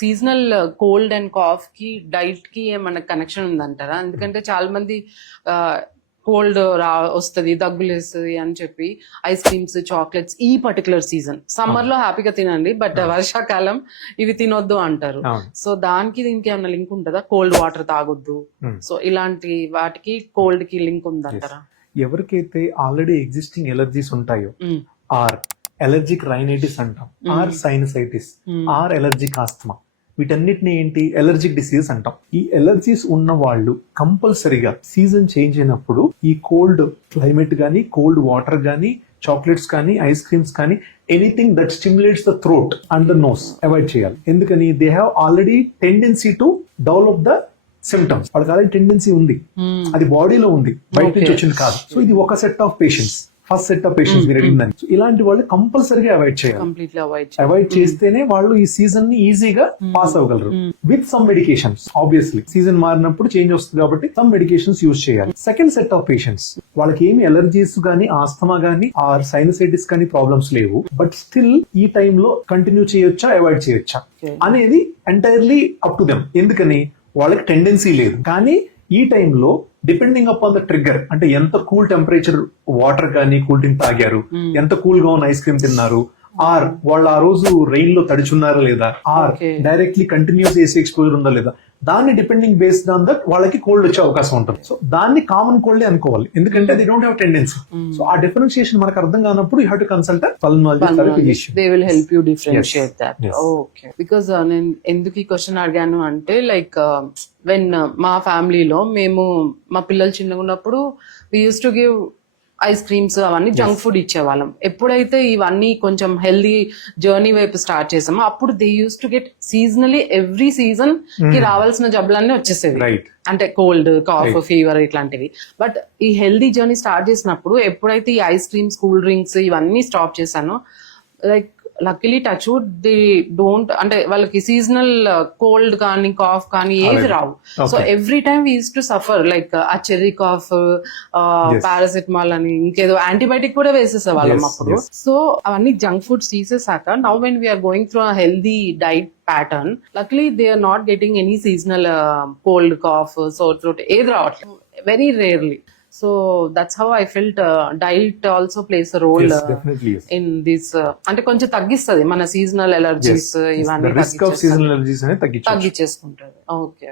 Seasonal cold and cough కి diet కి ఏమన్నా కనెక్షన్ ఉందంటారా? ఎందుకంటే చాలా మంది కోల్డ్ వస్తుంది, దగ్గులేస్తుంది అని చెప్పి ఐస్ క్రీమ్స్, చాక్లెట్స్ ఈ పర్టికులర్ సీజన్ సమ్మర్ లో హ్యాపీగా తినండి, బట్ వర్షాకాలం ఇవి తినొద్దు అంటారు. సో దానికి దీనికి ఏమన్నా లింక్ ఉంటుందా? కోల్డ్ వాటర్ తాగొద్దు, సో ఇలాంటి వాటికి కోల్డ్ కి లింక్ ఉందంటారా? ఎవరికైతే ఆల్రెడీ ఎగ్జిస్టింగ్ ఎలర్జీస్ ఉంటాయో, ఆర్ ఎలర్జిక్ రైనైటిస్ అంటాం, or sinusitis, or allergic asthma, వీటన్నిటిని ఏంటి ఎలర్జిక్ డిసీజ్ అంటాం. ఈ ఎలర్జీస్ ఉన్న వాళ్ళు కంపల్సరీగా సీజన్ చేంజ్ అయినప్పుడు ఈ కోల్డ్ క్లైమేట్ గానీ, కోల్డ్ వాటర్ గానీ, చాక్లెట్స్ కానీ, ఐస్ క్రీమ్స్ కానీ, anything that stimulates the throat and the nose avoid చేయాలి. ఎందుకని they have already tendency to develop the symptoms. వాళ్ళకి ఆల్రెడీ టెండెన్సీ ఉంది, అది బాడీలో ఉంది, బయట నుంచి వచ్చింది కాదు. సో ఇది ఒక set of patients, first set of patients మీరు అడిగిందని. సో ఇలాంటి వాళ్ళు కంపల్సరీగా అవాయిడ్ చేయాలి. అవాయిడ్ చేస్తేనే వాళ్ళు ఈ సీజన్ ని ఈజీగా పాస్ అవ్వగలరు. With some medications, obviously season మారినప్పుడు చేంజ్ వస్తుంది కాబట్టి సమ్ మెడికేషన్స్ యూజ్ చేయాలి. సెకండ్ సెట్ ఆఫ్ పేషెంట్స్ వాళ్ళకి ఏమి ఎలర్జీస్ గానీ, ఆస్తమా గానీ, ఆర్ సైనసైటిస్ కానీ ప్రాబ్లమ్స్ లేవు, బట్ స్టిల్ ఈ టైంలో కంటిన్యూ చేయొచ్చా, అవాయిడ్ చేయొచ్చా అనేది ఎంటైర్లీ అప్ టు దెమ్. ఎందుకని వాళ్ళకి టెండెన్సీ లేదు, కానీ ఈ టైంలో డిపెండింగ్ అపాన్ ద ట్రిగ్గర్, అంటే ఎంత కూల్ టెంపరేచర్ వాటర్ కానీ కూల్ డ్రింక్ తాగారు, ఎంత కూల్ గా ఉన్న ఐస్ క్రీమ్ తిన్నారు, ఆర్ వాళ్ళు ఆ రోజు రెయిన్ లో తడిచున్నారా లేదా, or directly continuous AC exposure ఉందా లేదా, దాన్ని డిపెండింగ్ బేస్డ్ ఆన్ దట్ వాళ్ళకి కోల్డ్ వచ్చే అవకాశం ఉంటుంది. సో దాన్ని కామన్ కోల్డ్ అనుకోవాలి, ఎందుకంటే they don't have tendency. So ఆ డిఫరెన్షియేషన్ మనకు అర్థం కానప్పుడు you have to consult pulmonologist. They will help you differentiate that. Okay, because నేను ఎందుకు ఈ క్వశ్చన్ అడిగాను అంటే, లైక్ వెన్ మా ఫ్యామిలీలో మేము మా పిల్లలు చిన్నగా ఉన్నప్పుడు we used to give ice creams అవన్నీ జంక్ ఫుడ్ ఇచ్చేవాళ్ళం. ఎప్పుడైతే ఇవన్నీ కొంచెం హెల్దీ జర్నీ వైపు స్టార్ట్ చేసామో అప్పుడు they used to get seasonally every season కి రావాల్సిన జబ్బులన్నీ వచ్చేసేవి, అంటే కోల్డ్, కాఫ్, ఫీవర్ ఇట్లాంటివి. బట్ ఈ హెల్దీ జర్నీ స్టార్ట్ చేసినప్పుడు ఎప్పుడైతే ఈ ఐస్ క్రీమ్స్, కూల్ డ్రింక్స్ ఇవన్నీ స్టాప్ చేశానో, like luckily touch wood they don't, అంటే వాళ్ళకి సీజనల్ కోల్డ్ కానీ కాఫ్ కానీ ఏవి రావు. So every time we used to suffer, like ఆ చెర్రీ కాఫ్, పారాసిటమాల్ అని ఇంకేదో యాంటీబయాటిక్ కూడా వేసేసే వాళ్ళం అప్పుడు. సో అవన్నీ జంక్ ఫుడ్స్ తీసేసాక now when we are going through healthy diet pattern, luckily they are not getting any seasonal cold, cough, sore throat, ఏది రావట్లేదు, very rarely. So that's how I felt diet also plays a role in this, అంటే కొంచెం తగ్గిస్తుంది మన seasonal allergies, ఇవన్నీ risk of seasonal allergies అనేది తగ్గించుకుంటుంది. Okay.